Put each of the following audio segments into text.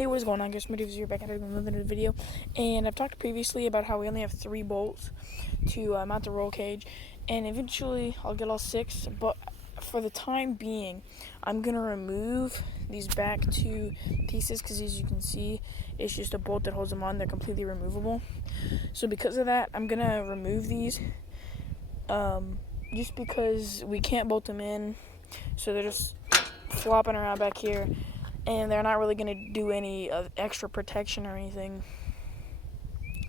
Hey, what is going on, guys? My name is here back at another video, and I've talked previously about how we only have 3 bolts to mount the roll cage, and eventually I'll get all 6, but for the time being, I'm going to remove these back 2 pieces, because as you can see, it's just a bolt that holds them on. They're completely removable. So because of that, I'm going to remove these, just because we can't bolt them in, so they're just flopping around back here. And they're not really going to do any extra protection or anything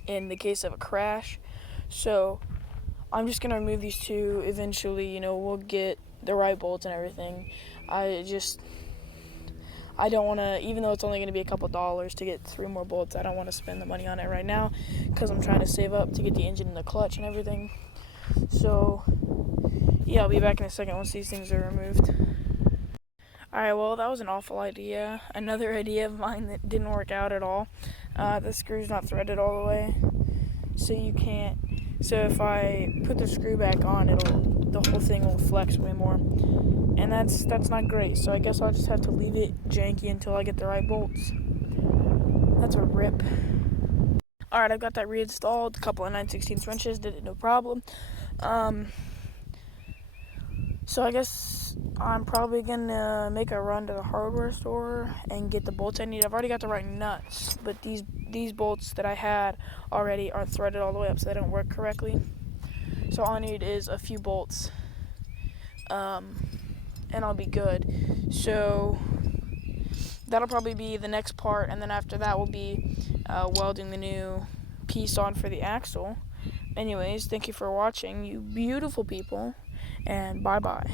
in the case of a crash. So I'm just going to remove these 2. Eventually, we'll get the right bolts and everything. I don't want to, even though it's only going to be a couple dollars to get 3 more bolts, I don't want to spend the money on it right now, because I'm trying to save up to get the engine and the clutch and everything. So yeah, I'll be back in a second once these things are removed. Alright, well, that was an awful idea. Another idea of mine that didn't work out at all. The screw's not threaded all the way, so you can't. So if I put the screw back on, the whole thing will flex way more, and that's not great. So I guess I'll just have to leave it janky until I get the right bolts. That's a rip. Alright, I've got that reinstalled. A couple of 9/16 wrenches, did it no problem. So I guess I'm probably gonna make a run to the hardware store and get the bolts I need. I've already got the right nuts, but these bolts that I had already aren't threaded all the way up, so they don't work correctly. So all I need is a few bolts, and I'll be good. So that'll probably be the next part, and then after that will be welding the new piece on for the axle. Anyways, thank you for watching, you beautiful people, and bye-bye.